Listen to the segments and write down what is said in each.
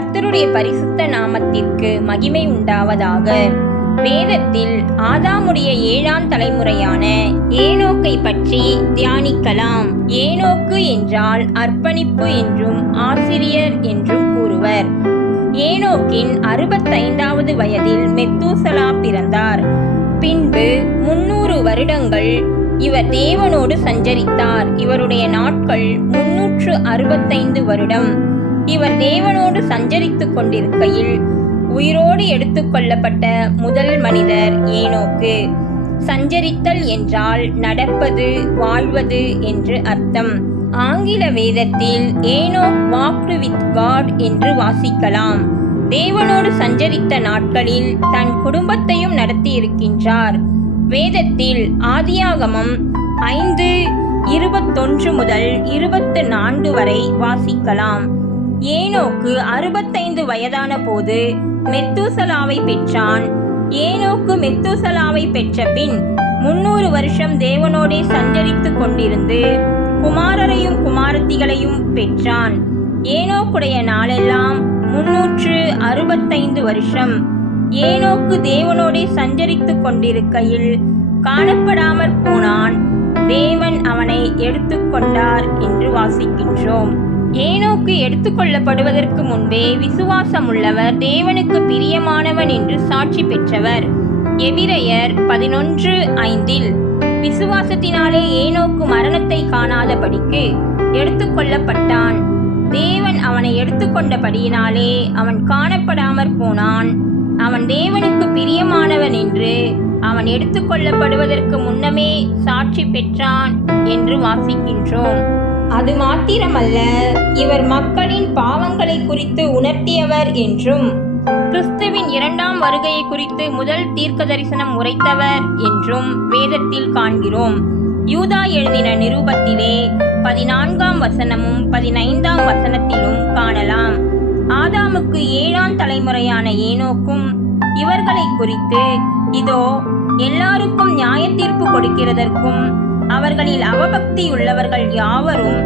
கர்த்தருடைய பரிசுத்த நாமத்திற்கு மகிமை உண்டாவதாக. வேதத்தில் ஆதாமுடைய 7ஆம் தலைமுறையான ஏனோக்கை பற்றி தியானிக்கலாம். ஏனோக்கு என்றால் அர்ப்பணிப்பு என்றும் ஆசிரியர் என்றும் கூறுவர். ஏனோக்கின் 65வது வயதில் மெத்தூசலா பிறந்தார். பின்பு 300 வருடங்கள் இவர் தேவனோடு சஞ்சரித்தார். இவருடைய நாட்கள் 365 வருடம். இவர் தேவனோடு சஞ்சரித்துக் கொண்டிருக்கையில் உயிரோடு எடுத்துக்கொள்ளப்பட்ட முதல் மனிதர் ஏனோக்கு. சஞ்சரித்தல் என்றால் நடப்பது, வாழ்வது என்று அர்த்தம். ஆங்கில வேதத்தில் ஏனோக் வாக்டு வித் காட் என்று வாசிக்கலாம். தேவனோடு சஞ்சரித்த நாட்களில் தன் குடும்பத்தையும் நடத்தியிருக்கின்றார். வேதத்தில் ஆதியாகமம் 5:21 முதல் 24 வரை வாசிக்கலாம். ஏனோக்கு 65 வயதான போது மெத்தூசலாவை பெற்றான். ஏனோக்கு மெத்தூசலாவை பெற்ற பின் 300 வருஷம் தேவனோடே சஞ்சரித்து கொண்டிருந்து குமாரரையும் குமாரத்திகளையும் பெற்றான். ஏனோக்குடைய நாளெல்லாம் 365 வருஷம். ஏனோக்கு தேவனோடே சஞ்சரித்து கொண்டிருக்கையில் காணப்படாமற் போனான். தேவன் அவனை எடுத்துக்கொண்டார் என்று வாசிக்கின்றோம். ஏனோக்கு எடுத்துக்கொள்ளப்படுவதற்கு முன்பே விசுவாசமுள்ளவர், தேவனுக்கு பிரியமானவன் என்று சாட்சி பெற்றவர். எபிரெயர் 11:5 விசுவாசத்தினாலே ஏனோக்கு மரணத்தை காணாதபடிக்கு எடுத்துக்கொள்ளப்பட்டான். தேவன் அவனை எடுத்துக்கொண்டபடியினாலே அவன் காணப்படாமற் போனான். அவன் தேவனுக்கு பிரியமானவன் என்று அவன் எடுத்துக்கொள்ளப்படுவதற்கு முன்னமே சாட்சி பெற்றான் என்று வாசிக்கின்றோம். அது மாத்திரமல்ல, இவர் மக்களின் பாவங்களை குறித்து உணர்த்தியவர் என்றும் கிறிஸ்துவின் 2ஆம் வருகையை குறித்து முதல் தீர்க்க தரிசனம் உரைத்தவர் என்றும் வேதத்தில் காண்கிறோம். யூதா எழுதின நிருபத்திலே 14ஆம் வசனமும் 15ஆம் வசனத்திலும் காணலாம். ஆதாமுக்கு 7ஆம் தலைமுறையான ஏனோக்கும் இவர்களை குறித்து, இதோ எல்லாருக்கும் நியாய தீர்ப்பு கொடுக்கிறதற்கும் அவர்களில் அவபக்தி உள்ளவர்கள் யாவரும்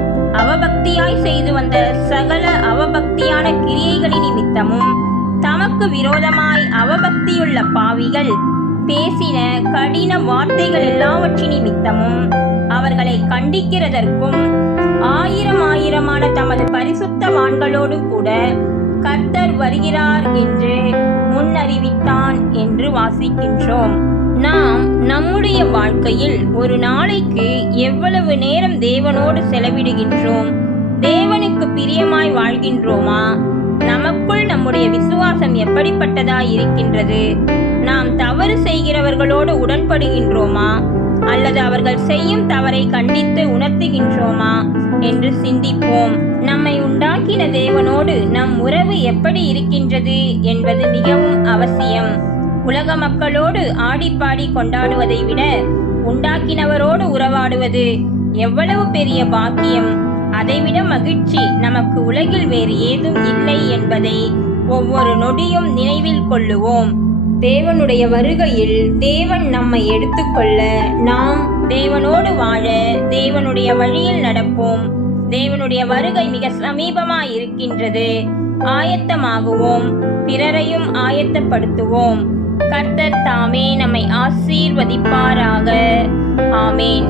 அவபக்தியாய் செய்து வந்த சகல அவபக்தியான கிரியைகளின் நிமித்தமும் தமக்கு விரோதமாய் அவபக்தியுள்ள பாவிகள் பேசின கடின வார்த்தைகள் எல்லாவற்றின் நிமித்தமும் அவர்களை கண்டிக்கிறதற்கும் ஆயிரமான தமது பரிசுத்தவான்களோடு கூட கர்த்தர் வருகிறார் என்று முன்னறிவித்தான் என்று வாசிக்கின்றோம். நாம் நம்முடைய வாழ்க்கையில் ஒரு நாளைக்கு எவ்வளவு நேரம் தேவனோடு செலவிடுகின்றோம்? தேவனுக்கு பிரியமாய் வாழ்கின்றோமா? நமக்குள் நம்முடைய விசுவாசம் எப்படிப்பட்டதாய் இருக்கின்றது? நாம் தவறு செய்கிறவர்களோடு உடன்படுகின்றோமா அல்லது அவர்கள் செய்யும் தவறை கண்டித்து உணர்த்துகின்றோமா என்று சிந்திப்போம். நம்மை உண்டாக்கின தேவனோடு நம் உறவு எப்படி இருக்கின்றது என்பது மிகவும் அவசியம். உலக மக்களோடு ஆடிப்பாடி கொண்டாடுவதை விட உண்டாக்கினவரோடு உறவாடுவது எவ்வளவு பெரிய பாக்கியம்! அதைவிட மகிழ்ச்சி நமக்கு உலகில் வேறு ஏதும் இல்லை என்பதை ஒவ்வொரு நொடியும் நினைவில் கொள்ளுவோம். தேவனுடைய வருகையில் தேவன் நம்மை எடுத்துக்கொள்ள நாம் தேவனோடு வாழ தேவனுடைய வழியில் நடப்போம். தேவனுடைய வருகை மிக சமீபமாய் இருக்கின்றது. ஆயத்தமாகுவோம், பிறரையும் ஆயத்தப்படுத்துவோம். கர்த்தர் தாமே நம்மை ஆசீர்வதிப்பாராக. ஆமேன்.